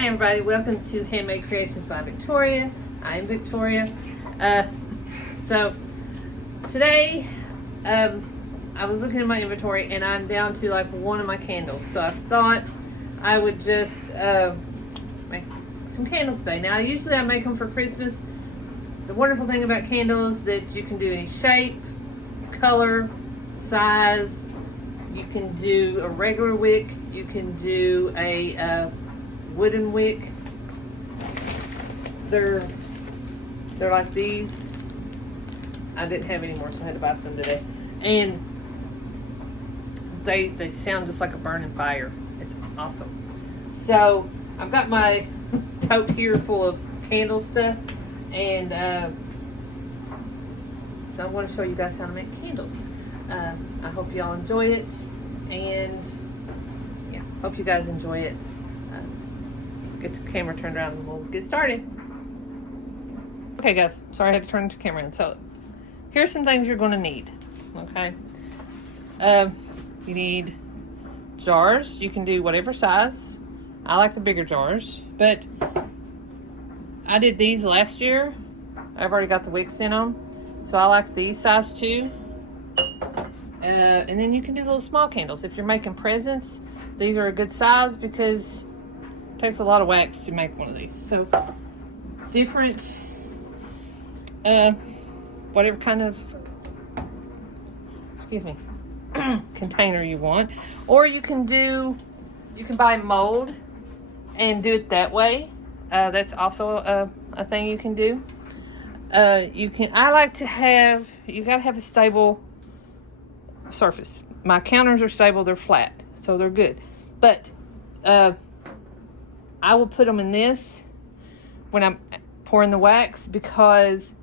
Hi everybody, welcome to Handmade Creations by Victoria. I'm Victoria. So today I was looking at my inventory and I'm down to like one of my candles. So I thought I would just make some candles today. Now usually I make them for Christmas. The wonderful thing about candles is that you can do any shape, color, size. You can do a regular wick. You can do a wooden wick. They're like these. I didn't have any more, so I had to buy some today. And they sound just like a burning fire. It's awesome. So I've got my tote here full of candle stuff, and so I want to show you guys how to make candles. I hope y'all enjoy it, and yeah, hope you guys enjoy it. Get the camera turned around and we'll get started. Okay guys, sorry I had to turn the camera in. So here's some things you're going to need. Okay, you need jars. You can do whatever size. I like the bigger jars, but I did these last year. I've already got the wicks in them, so I like these size too. And then you can do little small candles. If you're making presents, these are a good size because it takes a lot of wax to make one of these. So different, whatever kind of, excuse me, container you want. Or you can buy a mold and do it that way. That's also a thing you can do. I like to have, you gotta have a stable surface. My counters are stable, they're flat, so they're good. But I will put them in this when I'm pouring the wax because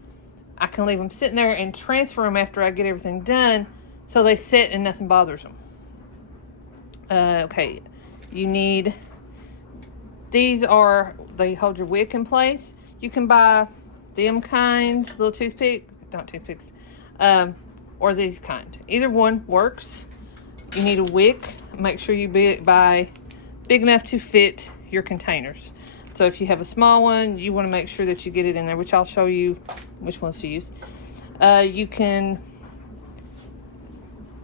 I can leave them sitting there and transfer them after I get everything done, so they sit and nothing bothers them. Okay, you need, these are, they hold your wick in place. You can buy them kinds, little toothpick, not toothpicks, or these kind. Either one works. You need a wick. Make sure you buy big enough to fit your containers. So if you have a small one, you want to make sure that you get it in there, which I'll show you which ones to use. You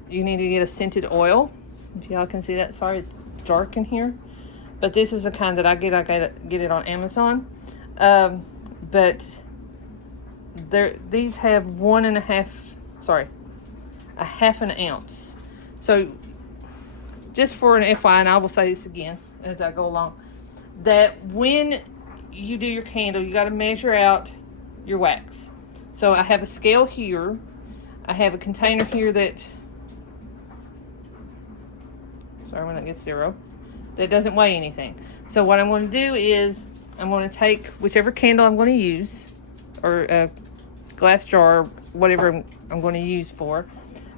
need to get a scented oil. If y'all can see that, sorry it's dark in here. But this is the kind that I get it on Amazon. But these have a half an ounce. So just for an FYI, and I will say this again as I go along, that when you do your candle, you got to measure out your wax. So I have a scale here. I have a container here that, sorry when it gets zero, that doesn't weigh anything. So what I'm going to do is I'm going to take whichever candle I'm going to use, or a glass jar, whatever I'm going to use for,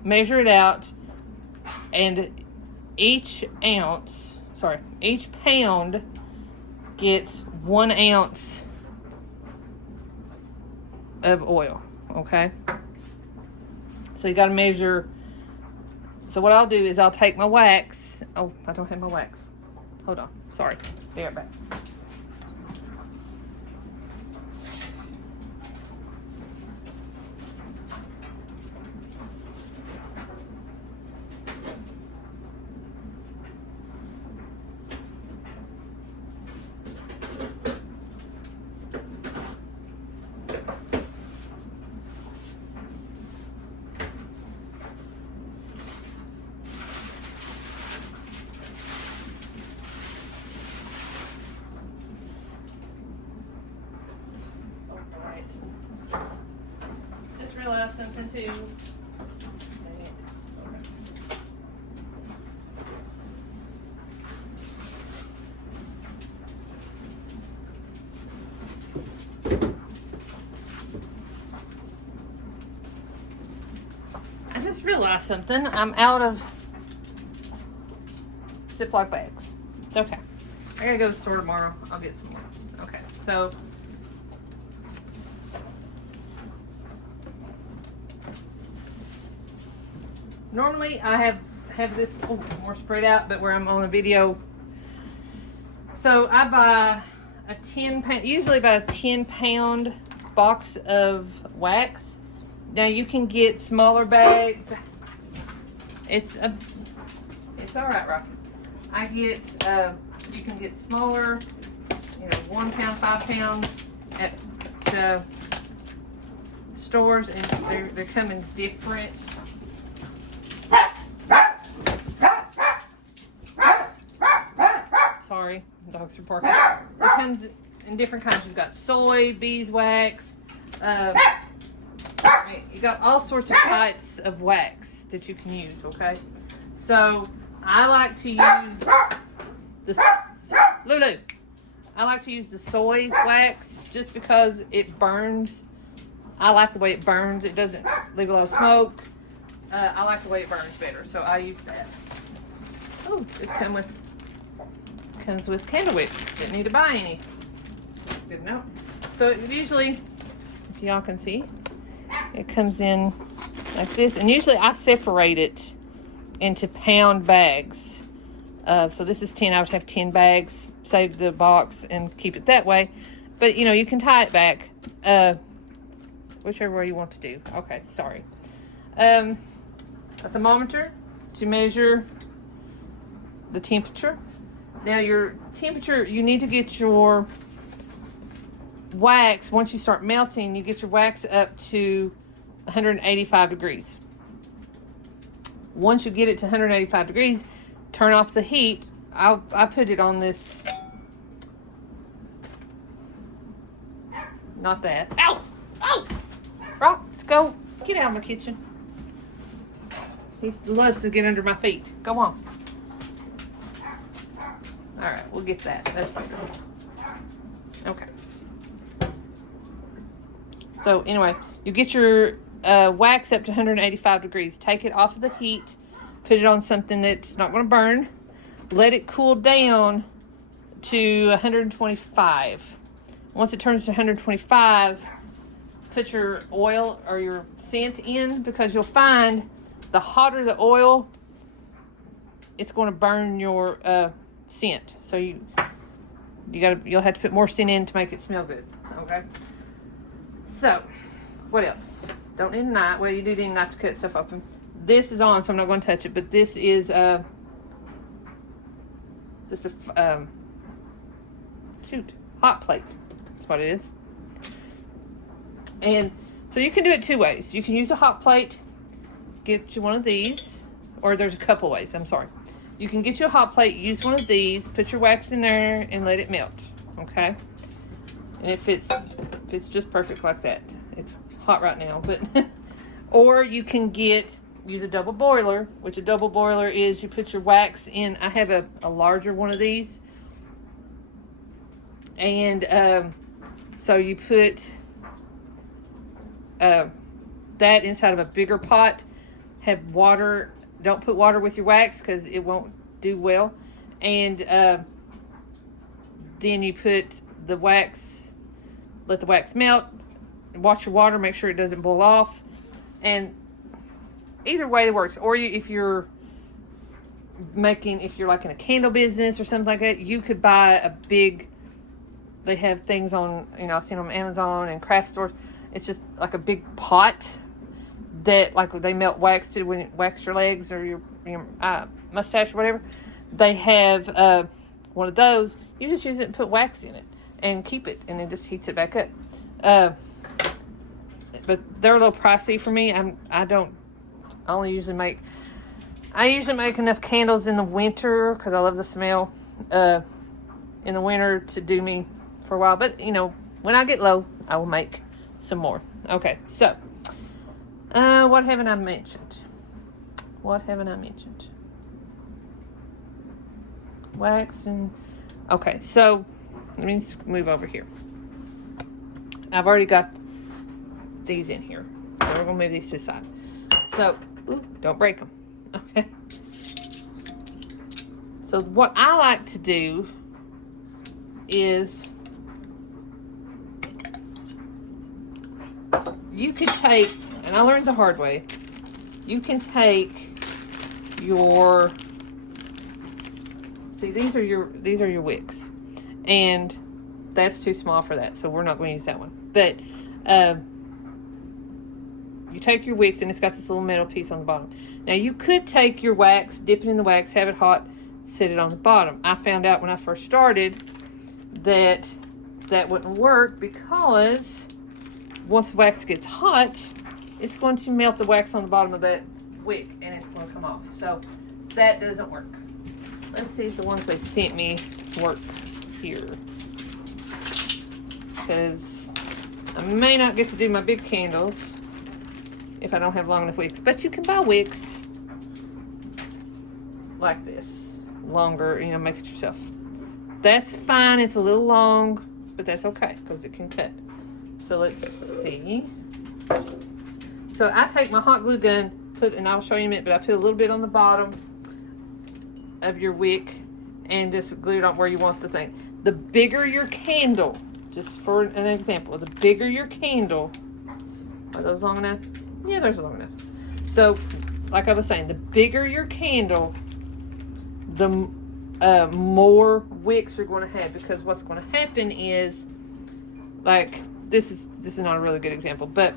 measure it out, and each pound gets 1 ounce of oil. Okay, so you got to measure. So what I'll do is I'll take my wax. Oh, I don't have my wax. Hold on, sorry, be right back. Just realized something too. I just realized something. I'm out of Ziploc bags. It's okay. I gotta go to the store tomorrow. I'll get some more. Okay, so normally I have this more spread out, but where I'm on a video So I buy a 10-pound, usually about a 10-pound box of wax. Now you can get smaller bags. It's all right, Rocky. I get you can get smaller, 1 pound, 5 pounds at stores, and they come in different. Sorry, dogs are barking. It comes in different kinds. You've got soy, beeswax. You got all sorts of types of wax that you can use. Okay, so I like to use the Lulu. I like to use the soy wax just because it burns. I like the way it burns. It doesn't leave a lot of smoke. I like the way it burns better, so I use that. Oh, this comes with candle wicks. Didn't need to buy any. Good note. So usually, if y'all can see, it comes in like this, and usually I separate it into pound bags. So this is 10. I would have 10 bags. Save the box and keep it that way. But you can tie it back, whichever way you want to do. Okay, sorry. A thermometer to measure the temperature. Now your temperature, you need to get your wax, once you start melting, you get your wax up to 185 degrees. Once you get it to 185 degrees, turn off the heat. I put it on this, not that. Ow! Ow! Rock, let's go. Get out of my kitchen. He loves to get under my feet. Go on. All right, we'll get that. That's better. Okay. So anyway, you get your wax up to 185 degrees. Take it off of the heat. Put it on something that's not going to burn. Let it cool down to 125. Once it turns to 125, put your oil or your scent in, because you'll find the hotter the oil, it's going to burn your scent. So you'll have to put more scent in to make it smell good. Okay. So, what else? Don't need a knife. Well, you do need a knife to cut stuff open. This is on, so I'm not going to touch it. But this is just a hot plate. That's what it is. And so you can do it two ways. You can use a hot plate. Get you one of these, or there's a couple ways. I'm sorry. You can get you a hot plate. Use one of these. Put your wax in there and let it melt. Okay. And it fits just perfect like that. It's hot right now, but or you can use a double boiler, which a double boiler is you put your wax in. I have a larger one of these, and so you put that inside of a bigger pot. Have water. Don't put water with your wax because it won't do well. And then you put the wax. Let the wax melt. Watch your water. Make sure it doesn't boil off. And either way works. Or if you're like in a candle business or something like that, you could buy a big. They have things on, I've seen them on Amazon and craft stores. It's just like a big pot that, like, they melt wax to when you wax your legs or your mustache or whatever. They have one of those. You just use it and put wax in it and keep it, and it just heats it back up. But they're a little pricey for me. I usually make enough candles in the winter because I love the smell in the winter to do me for a while. But when I get low, I will make some more. Okay, so what haven't I mentioned? Wax and okay, so let me move over here. I've already got these in here. So we're gonna move these to the side. So, don't break them. Okay. So what I like to do is you could take, and I learned the hard way, you can take your, see, these are your wicks. and that's too small for that, so we're not going to use that one. But you take your wicks, and it's got this little metal piece on the bottom. Now you could take your wax, dip it in the wax, have it hot, set it on the bottom. I found out when I first started that that wouldn't work, because once the wax gets hot, it's going to melt the wax on the bottom of that wick, and it's going to come off. So that doesn't work. Let's see if the ones they sent me work here, because I may not get to do my big candles if I don't have long enough wicks. But you can buy wicks like this, longer, you know, make it yourself. That's fine. It's a little long, but that's okay, because it can cut. So let's see. So I take my hot glue gun, and I'll show you in a minute, but I put a little bit on the bottom of your wick and just glue it on where you want the thing. The bigger your candle, just for an example, the bigger your candle, are those long enough? Yeah, those are long enough. So, like I was saying, the bigger your candle, the more wicks you're going to have, because what's going to happen is, like, this is not a really good example, but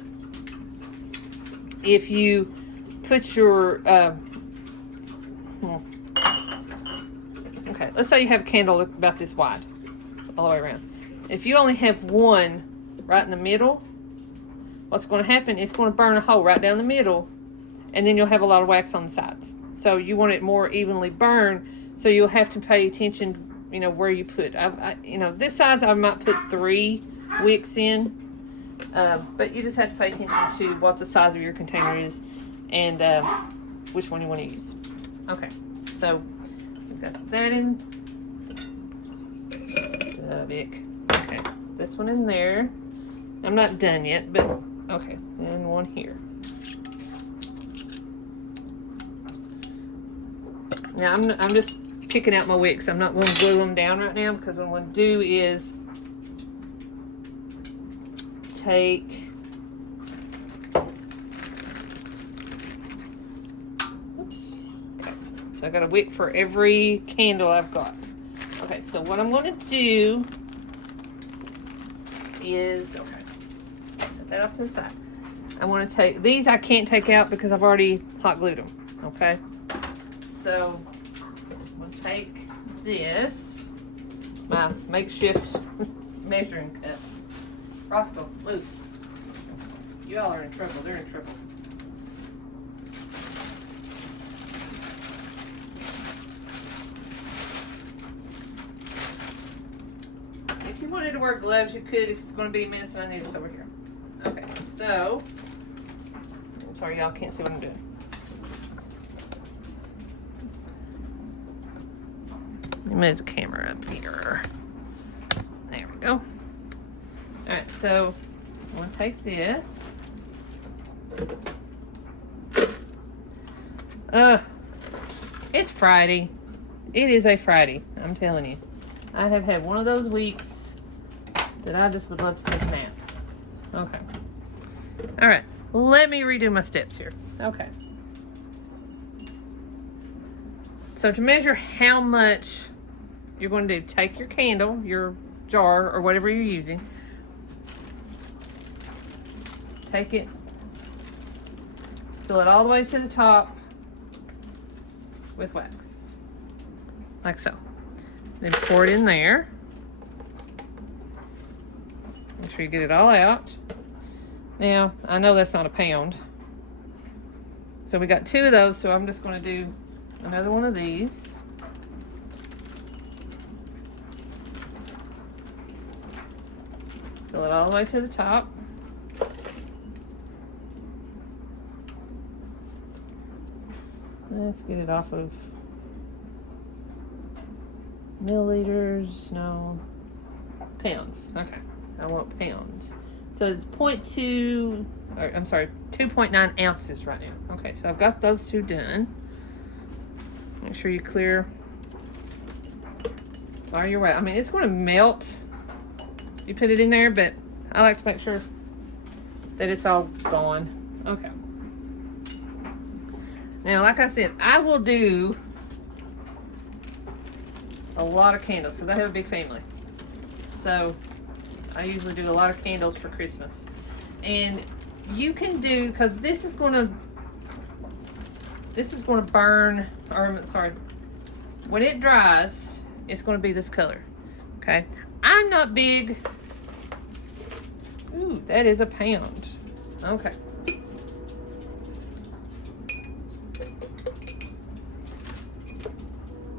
if you put your okay, let's say you have a candle about this wide all the way around. If you only have one right in the middle, what's going to happen is it's going to burn a hole right down the middle, and then you'll have a lot of wax on the sides. So you want it more evenly burned, so you'll have to pay attention, you know, where you put. You know, this size I might put 3 wicks in, but you just have to pay attention to what the size of your container is, and which one you want to use. Okay, so we've got that in the Vic. Okay, this one in there. I'm not done yet, but okay, and one here. Now I'm just picking out my wicks. I'm not going to glue them down right now, because what I'm going to do is take, oops, okay, so I got a wick for every candle I've got. Okay, so what I'm going to do is, okay, set that off to the side. I want to take these. I can't take out because I've already hot glued them. Okay, so I'm going to take this, my makeshift measuring cup. Roscoe, Luke, you all are in trouble. They're in trouble. If you wanted to wear gloves, you could. If it's going to be a mess, I need this over here. Okay, so I'm sorry, y'all can't see what I'm doing. Let me move the camera up here. There we go. Alright, so I'm going to take this. It's Friday. It is a Friday, I'm telling you. I have had one of those weeks that I just would love to take a nap. Okay. Alright, let me redo my steps here. Okay. So to measure how much you're going to do, take your candle, your jar, or whatever you're using. Take it, fill it all the way to the top with wax, like so. Then pour it in there. Make sure you get it all out. Now, I know that's not a pound. So we got 2 of those, so I'm just going to do another one of these. Fill it all the way to the top. Let's get it off of milliliters, no, pounds. Okay, I want pounds. So it's 0.2, or I'm sorry, 2.9 ounces right now. Okay, so I've got those 2 done. Make sure you clear all your wax. I mean, it's going to melt. You put it in there, but I like to make sure that it's all gone. Okay. Now, like I said, I will do a lot of candles because I have a big family. So I usually do a lot of candles for Christmas. And you can do, because this is going to burn, or sorry, when it dries, it's going to be this color. Okay, I'm not big. Ooh, that is a pound. Okay.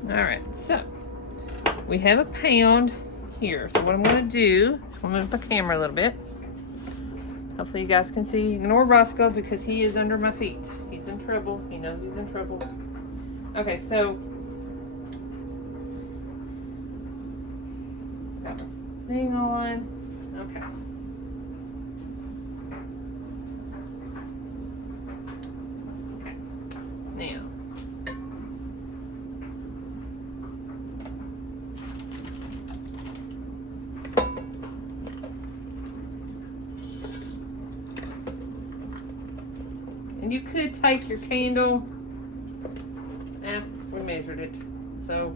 All right, so we have a pound here. So what I'm going to do is I'm going to move my camera a little bit. Hopefully you guys can see. Ignore Roscoe because he is under my feet. He's in trouble. He knows he's in trouble. Okay, so got my thing on. Okay. Okay. Now. And you could take your candle, we measured it. So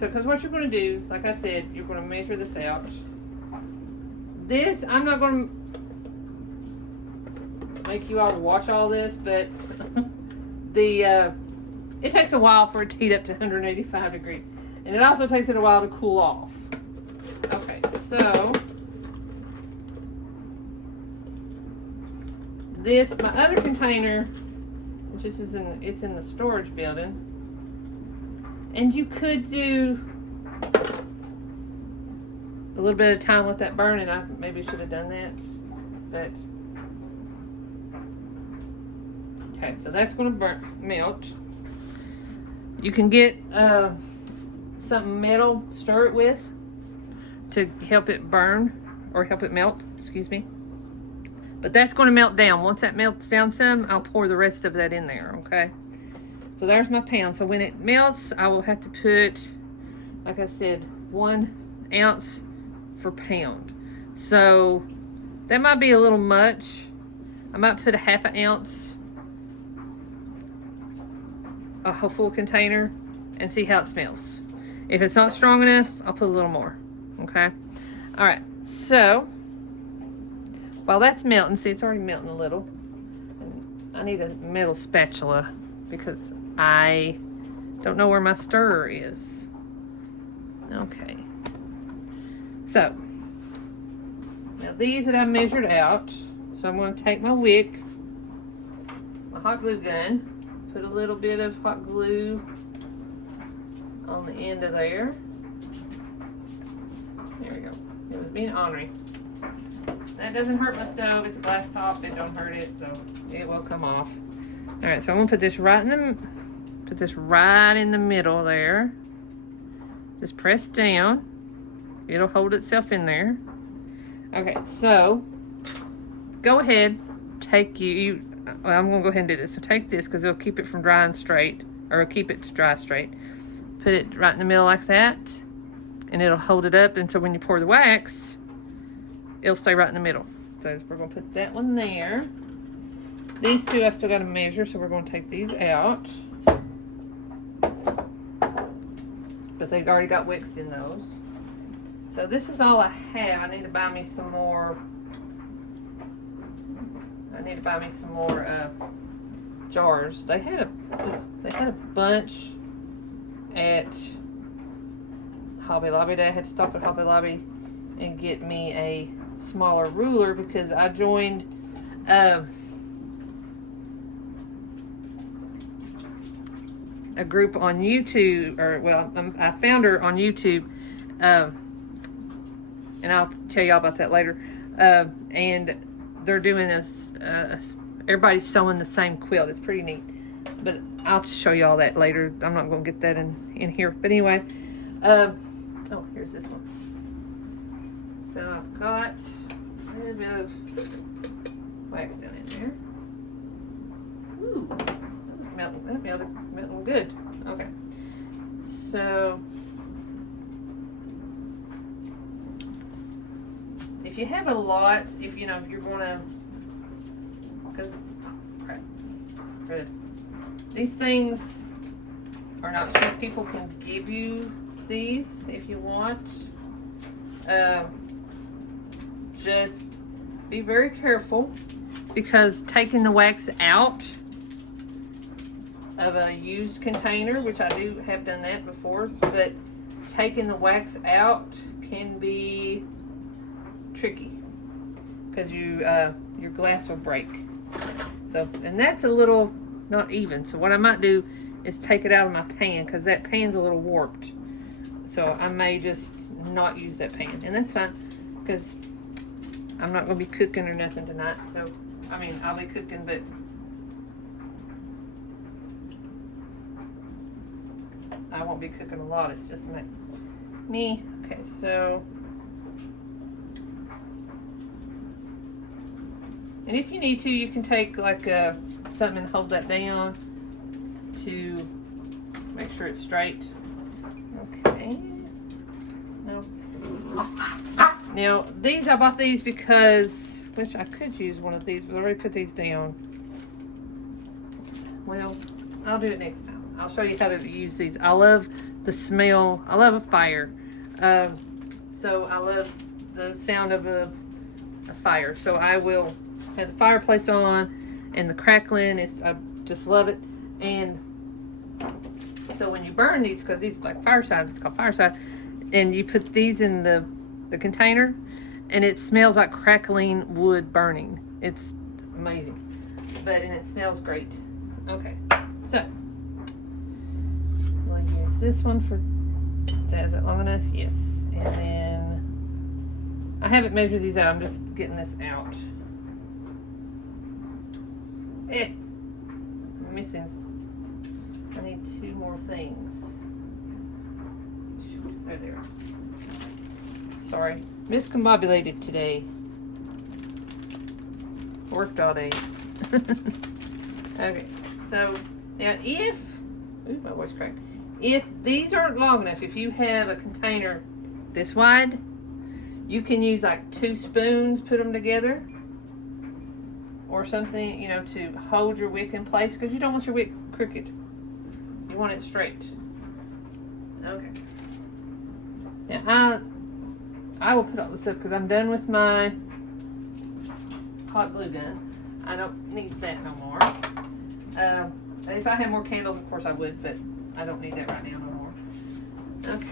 because what you're going to do, like I said, you're going to measure this out. This, I'm not going to make you all watch all this, but it takes a while for it to heat up to 185 degrees. And it also takes it a while to cool off. Okay, so this, my other container, which is it's in the storage building, and you could do a little bit of time with that burn, and I maybe should have done that, but okay, so that's going to melt. You can get something metal, stir it with to help it burn or help it melt, excuse me. But that's going to melt down. Once that melts down some, I'll pour the rest of that in there, okay? So there's my pound. So when it melts, I will have to put, like I said, 1 ounce per pound. So that might be a little much. I might put a ½ ounce, a whole full container, and see how it smells. If it's not strong enough, I'll put a little more, okay? All right, so while that's melting, see it's already melting a little. And I need a metal spatula because I don't know where my stirrer is. Okay. So, now these that I measured out. So I'm going to take my wick, my hot glue gun, put a little bit of hot glue on the end of there. There we go. It was being ornery. That doesn't hurt my stove. It's a glass top. It don't hurt it, so it will come off. All right, so I'm gonna put this right in the middle there. Just press down. It'll hold itself in there. Okay, so go ahead. I'm gonna go ahead and do this. So take this because it'll keep it from drying straight, or it'll keep it to dry straight. Put it right in the middle like that, and it'll hold it up. And so when you pour the wax, it'll stay right in the middle. So we're going to put that one there. These two I still got to measure, so we're going to take these out. But they've already got wicks in those. So this is all I have. I need to buy me some more. Jars. They had a bunch at Hobby Lobby. I had to stop at Hobby Lobby and get me a smaller ruler because I joined a group on YouTube, or well, I found her on YouTube, and I'll tell y'all about that later. And they're doing this. Everybody's sewing the same quilt. It's pretty neat, but I'll show y'all that later. I'm not going to get that in here. But anyway, oh, here's this one. So I've got a little bit of wax down in there. Ooh, that melted good. Okay. So if you have a lot, if you're gonna, because crap, good. These things are not cheap. People can give you these if you want. just be very careful, because taking the wax out of a used container, which I have done that before, but taking the wax out can be tricky, because your glass will break. So, and that's a little not even. So what I might do is take it out of my pan, because that pan's a little warped. So I may just not use that pan, and that's fine, because I'm not going to be cooking or nothing tonight. So, I mean, I'll be cooking, but I won't be cooking a lot. It's just me. Okay, so, and if you need to, you can take like something and hold that down to make sure it's straight. Okay. Now these, I bought these because, wish I could use one of these, but I already put these down. Well, I'll do it next time. I'll show you how to use these. I love the smell. I love a fire. So I love the sound of a fire. So I will have the fireplace on and the crackling. I just love it. And so when you burn these, because these are like fireside, it's called fireside, and you put these in the container, and it smells like crackling wood burning. It's amazing. And it smells great. Okay, so we'll use this one for, is it long enough? Yes. And then I haven't measured these out. I'm just getting this out. I'm missing. I need 2 more things. There they are. Sorry, miscombobulated today. Worked all day. Okay, so now my voice cracked. If these aren't long enough, if you have a container this wide, you can use like 2 spoons, put them together, or something, to hold your wick in place, because you don't want your wick crooked. You want it straight. Okay. Now I will put all this up because I'm done with my hot glue gun. I don't need that no more. If I had more candles, of course I would, but I don't need that right now no more. Okay.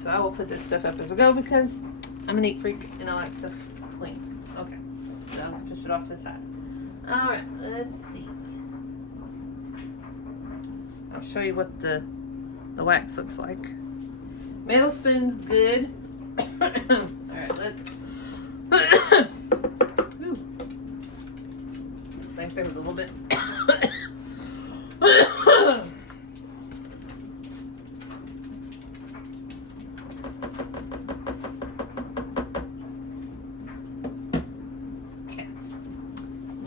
So I will put this stuff up as we go, because I'm a neat freak and I like stuff clean. Okay. So I'll just push it off to the side. Alright, let's see. I'll show you what the wax looks like. Metal spoon's good. Alright, let's I think there was a little bit. Okay.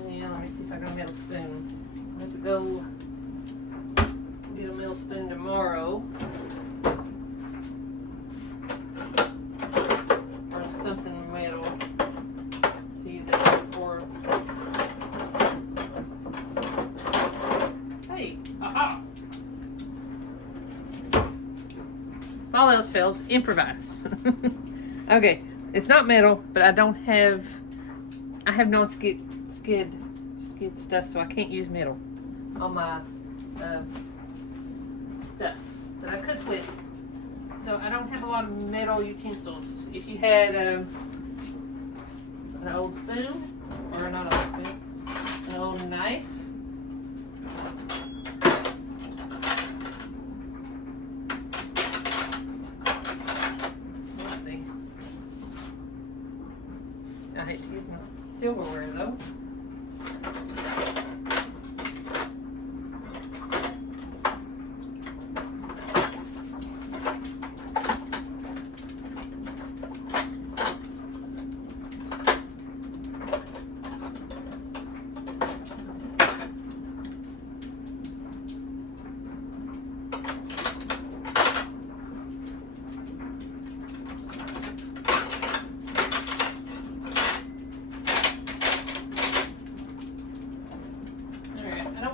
Yeah, let me see if I got a metal spoon. Let's go get a metal spoon tomorrow. Or something metal to use it for. Hey, aha! If all else fails, improvise. Okay, it's not metal, but I have non-skid stuff, so I can't use metal on my stuff that I cook with. So I don't have a lot of metal utensils. If you had an old spoon, or not old spoon, an old knife. Let's see. I hate to use my silverware though.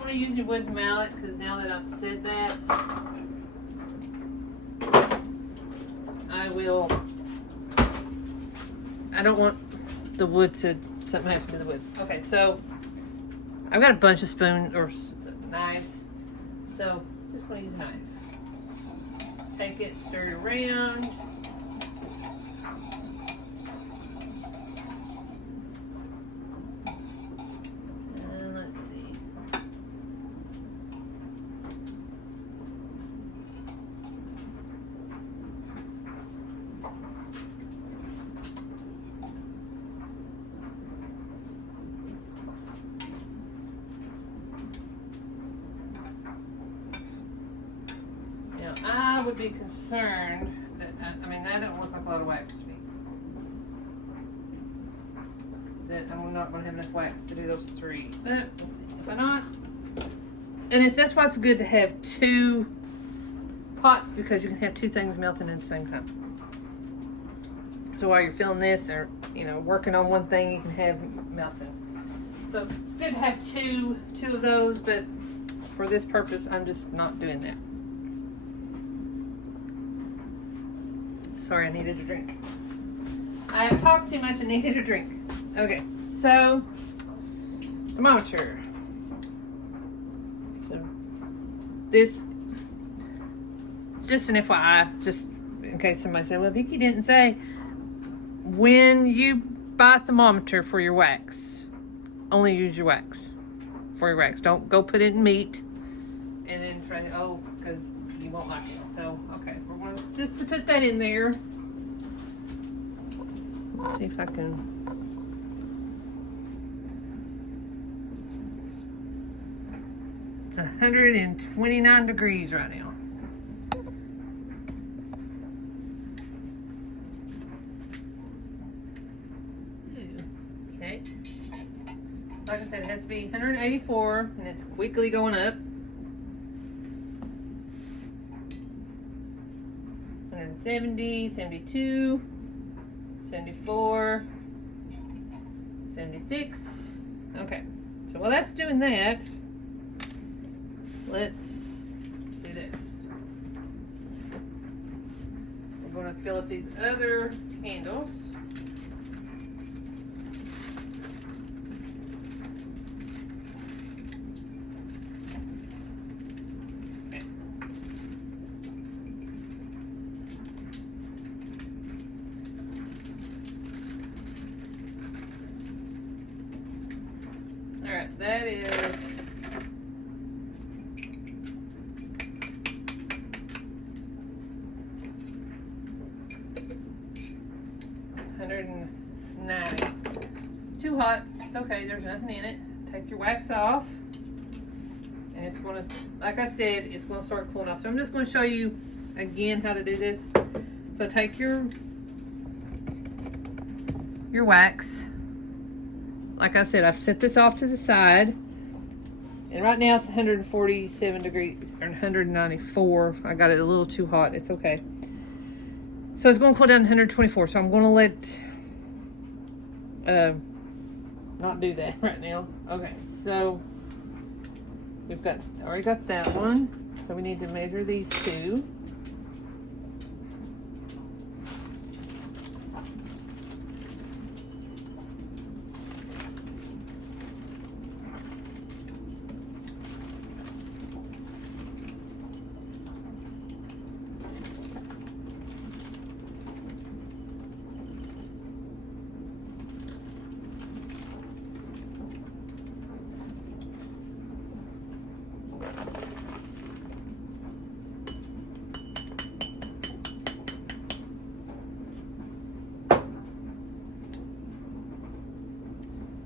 Use your wood mallet, because now that I've said that, I will I don't want the wood to, something happen to the wood. Okay, so I've got a bunch of spoons or knives. So just gonna use a knife. Take it, stir it around. And let's see. I would be concerned that, I mean, that don't look like a lot of wax to me. That I'm not going to have enough wax to do those 3. But let's see. If I not, and that's why it's good to have 2 pots, because you can have 2 things melting at the same time. So while you're filling this, or working on one thing, you can have melting. So it's good to have two of those, but for this purpose, I'm just not doing that. Sorry, I needed a drink. I have talked too much and needed a drink. Okay, so thermometer. So this, just an FYI, just in case somebody said, well, Vicki didn't say, when you buy a thermometer for your wax, only use your wax for your wax. Don't go put it in meat and then try to, because you won't like it. So, okay, we're going to just to put that in there. Let's see if I can. It's 129 degrees right now. Okay. Like I said, it has to be 184, and it's quickly going up. 170, 72, 74, 76. Okay, so while that's doing that, let's do this. We're going to fill up these other candles. Alright, that is $190. Too hot. It's okay. There's nothing in it. Take your wax off. And it's going to, like I said, it's going to start cooling off. So I'm just going to show you again how to do this. So take your wax. Like I said, I've set this off to the side. And right now it's 147 degrees, or 194. I got it a little too hot. It's okay. So it's going to cool down to 124. So I'm going to let, not do that right now. Okay, so we've already got that one. So we need to measure these 2.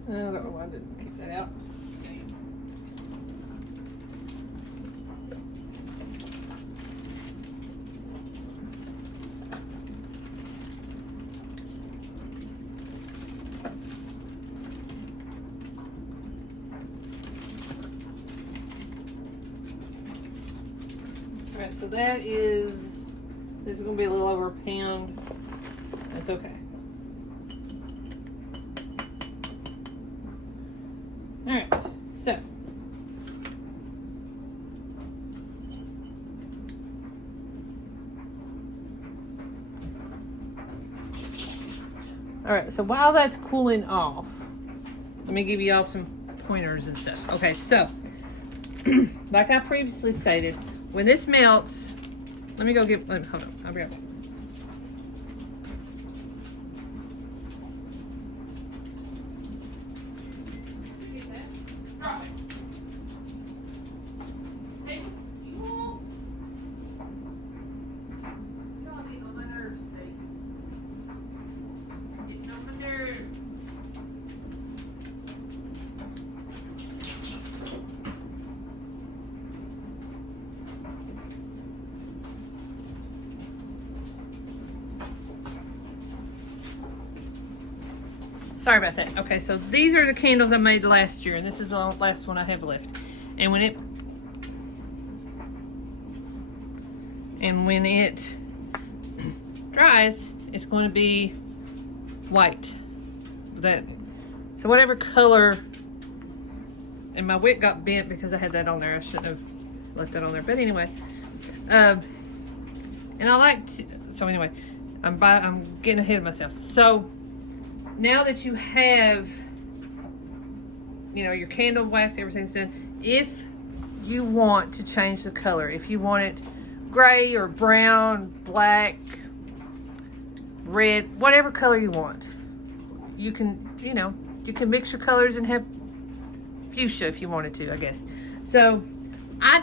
I don't know why I didn't keep that out. Alright, so this is going to be a little over a pound. That's okay. Alright, so All right, so while that's cooling off, let me give you all some pointers and stuff. Okay, so like I previously stated, when this melts, let me hold on, I'll be right back. Sorry about that. Okay, so these are the candles I made last year, and this is the last one I have left. And when it dries, it's going to be white. So whatever color, and my wick got bent because I had that on there. I shouldn't have left that on there. But anyway, and I like to. So anyway, I'm getting ahead of myself. So now that you have, you know, your candle wax, everything's done. If you want to change the color, if you want it gray or brown, black, red, whatever color you want, you can, you know, you can mix your colors and have fuchsia if you wanted to, I guess. So I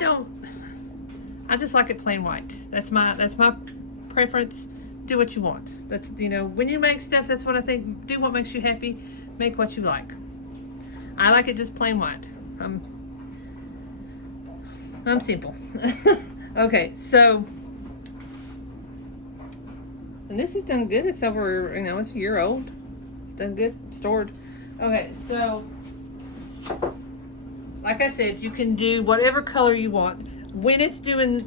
just like it plain white. That's my preference. Do what you want. That's, you know, when you make stuff, that's what I think. Do what makes you happy. Make what you like. I like it just plain white. I'm simple. Okay, so, and this is done good. It's over, you know, it's a year old. It's done good, stored. Okay, so, like I said, you can do whatever color you want. When it's doing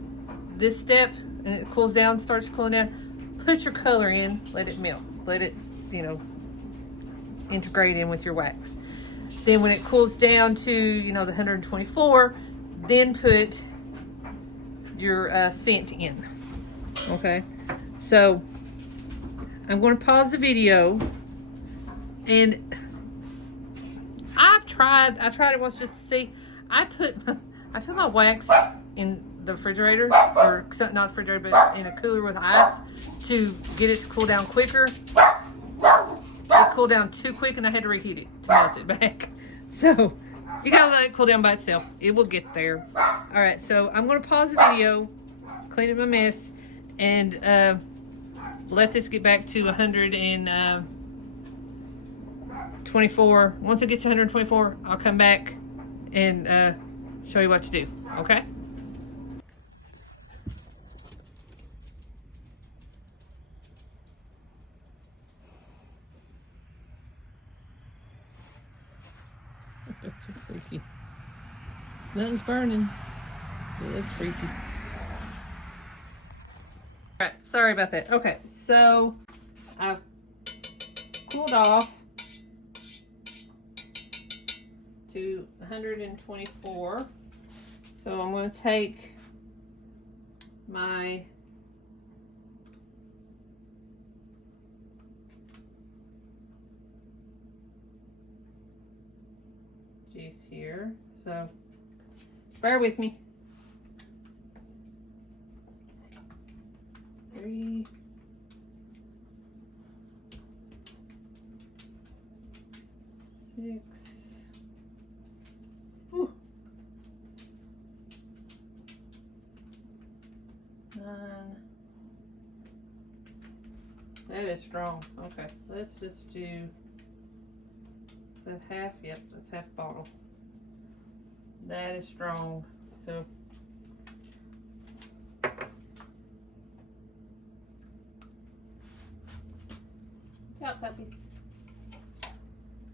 this step and it cools down, starts cooling down, put your color in, let it melt. Let it, you know, integrate in with your wax. Then when it cools down to, you know, the 124, then put your scent in. Okay, so I'm going to pause the video, and I tried it once just to see. I put my wax in the refrigerator, or not refrigerator, but in a cooler with ice to get it to cool down quicker. It cooled down too quick, and I had to reheat it to melt it back. So you gotta let it cool down by itself. It will get there. All right, so I'm gonna pause the video, clean up my mess, and let this get back to 124. Once it gets to 124, I'll come back and show you what to do. Okay? That's so freaky. Nothing's burning. It looks freaky. Alright, sorry about that. Okay, so I've cooled off to 124. So I'm going to take my juice here. So bear with me. 3, 6. Ooh. 9. That is strong. Okay, let's just do, is that half? Yep, that's half bottle. That is strong. So out, puppies.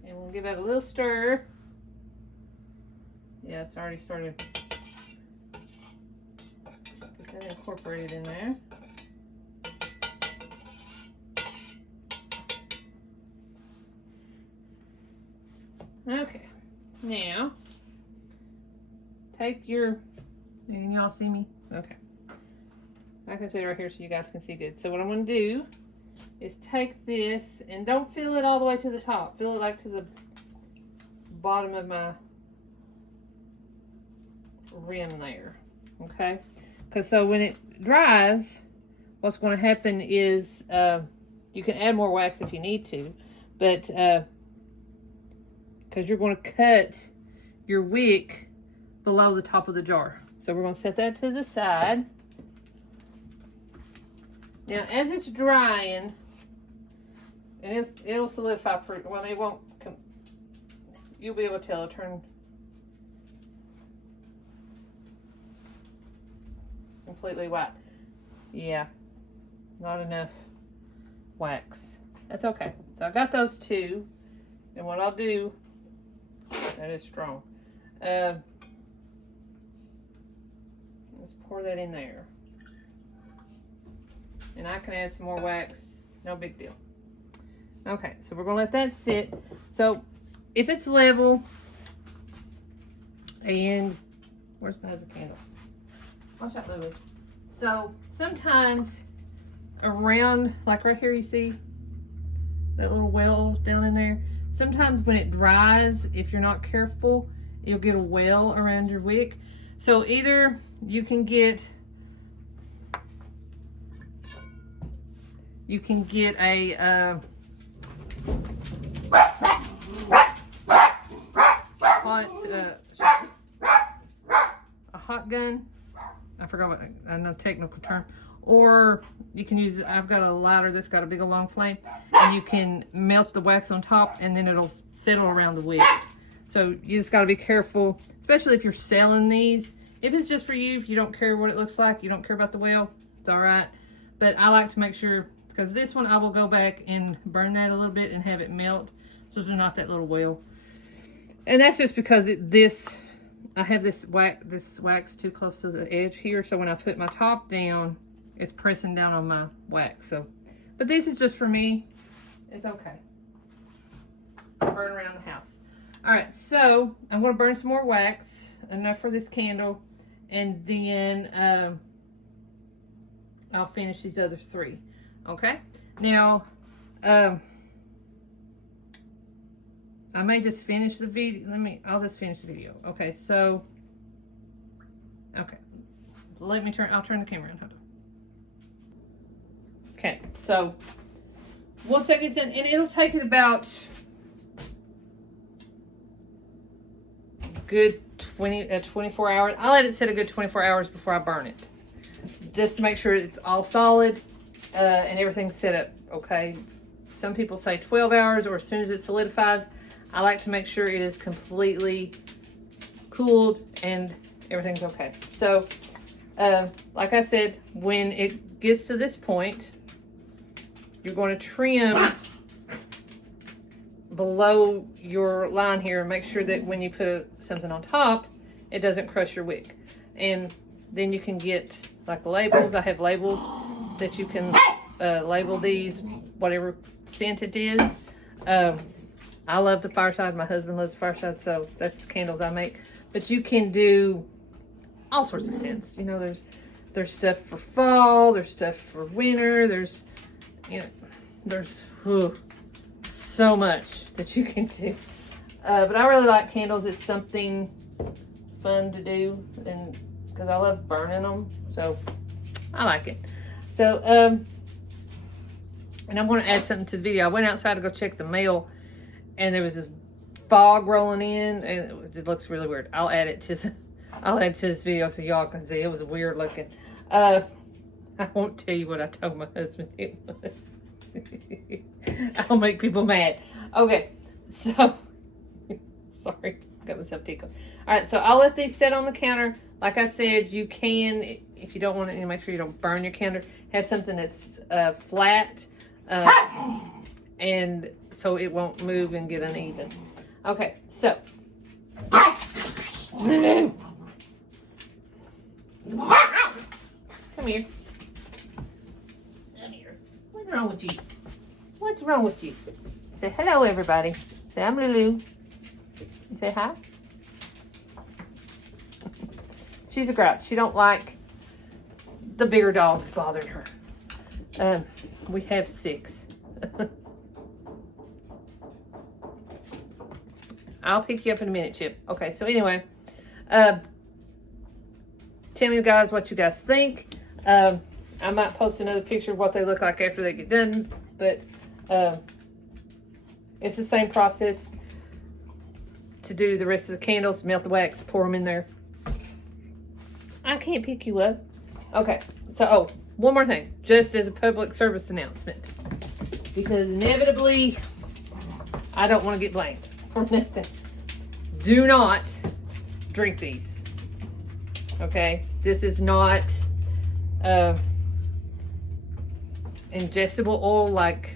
And we'll give it a little stir. Yeah, it's already started. Get that incorporated in there. Okay, now take your, can y'all see me? Okay. I can sit right here so you guys can see good. So what I'm going to do is take this and don't fill it all the way to the top. Fill it like to the bottom of my rim there, okay? Because so when it dries, what's going to happen is you can add more wax if you need to, but because you're going to cut your wick below the top of the jar. So we're going to set that to the side. Now, as it's drying, and it'll solidify pretty well. It won't. You'll be able to tell. It'll turn completely white. Yeah, not enough wax. That's okay. So I got those two, and what I'll do. That is strong. Let's pour that in there. And I can add some more wax. No big deal. Okay, so we're going to let that sit. So if it's level, and where's my other candle? Watch out, Lily. So sometimes around, like right here, you see that little well down in there? Sometimes when it dries, if you're not careful, you'll get a well around your wick. So either you can get a hot gun. I forgot what another technical term. Or you can use, I've got a lighter that's got a big long flame, and you can melt the wax on top and then it'll settle around the wick. So you just got to be careful, especially if you're selling these. If it's just for you, if you don't care what it looks like, you don't care about the well, it's all right. But I like to make sure, because this one I will go back and burn that a little bit and have it melt so there's not that little well. And that's just because I have this wax too close to the edge here, so when I put my top down, it's pressing down on my wax. So, but this is just for me. It's okay. Burn around the house. All right, so I'm going to burn some more wax, enough for this candle, and then I'll finish these other three. Okay. Now, I may just finish the video. I'll just finish the video. Okay, so, okay. I'll turn the camera on. Hold on. Okay, so once that gets in, and it'll take it about good 24 hours. I let it sit a good 24 hours before I burn it, just to make sure it's all solid and everything's set up okay. Some people say 12 hours or as soon as it solidifies. I like to make sure it is completely cooled and everything's okay. So like I said, when it gets to this point, you're going to trim below your line here and make sure that when you put something on top, it doesn't crush your wick. And then you can get like labels. I have labels that you can label these, whatever scent it is. I love the Fireside. My husband loves the Fireside, so that's the candles I make. But you can do all sorts of scents. You know, there's stuff for fall, there's stuff for winter, there's so much that you can do. But I really like candles. It's something fun to do, and because I love burning them, so I like it. So, and I'm going to add something to the video. I went outside to go check the mail, and there was this fog rolling in, and it looks really weird. I'll add it to this video so y'all can see. It was weird looking. I won't tell you what I told my husband it was. I'll make people mad. Okay, so sorry, got myself tickled. All right, so I'll let these sit on the counter. Like I said, you can, if you don't want it, make sure you don't burn your counter. Have something that's flat, and so it won't move and get uneven. Okay, so come here. Come here. What's wrong with you? What's wrong with you? Say hello, everybody. Say I'm Lulu. Say hi. She's a grouch. She don't like the bigger dogs bothering her. We have 6. I'll pick you up in a minute, Chip. Okay, so anyway, tell me, guys, what you guys think. I might post another picture of what they look like after they get done, but it's the same process to do the rest of the candles. Melt the wax, pour them in there. I can't pick you up. Okay, so one more thing, just as a public service announcement, because inevitably I don't want to get blamed for nothing. Do not drink these. Okay, this is not ingestible oil like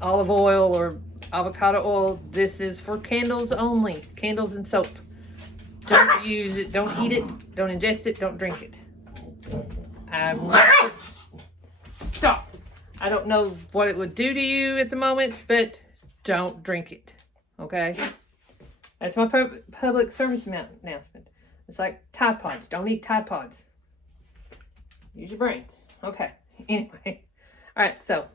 olive oil or avocado oil. This is for candles only. Candles and soap. Don't use it. Don't eat it. Don't ingest it. Don't drink it. Stop. I don't know what it would do to you at the moment, but don't drink it. Okay? That's my public service announcement. It's like Tide Pods. Don't eat Tide Pods. Use your brains. Okay. Anyway. Alright, so.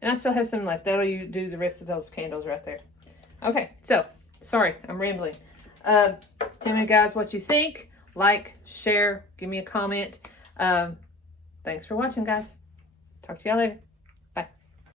And I still have some left. That'll you do the rest of those candles right there. Okay, so. Sorry, I'm rambling. Tell me, guys, what you think. Like, share, give me a comment. Thanks for watching, guys. Talk to y'all later.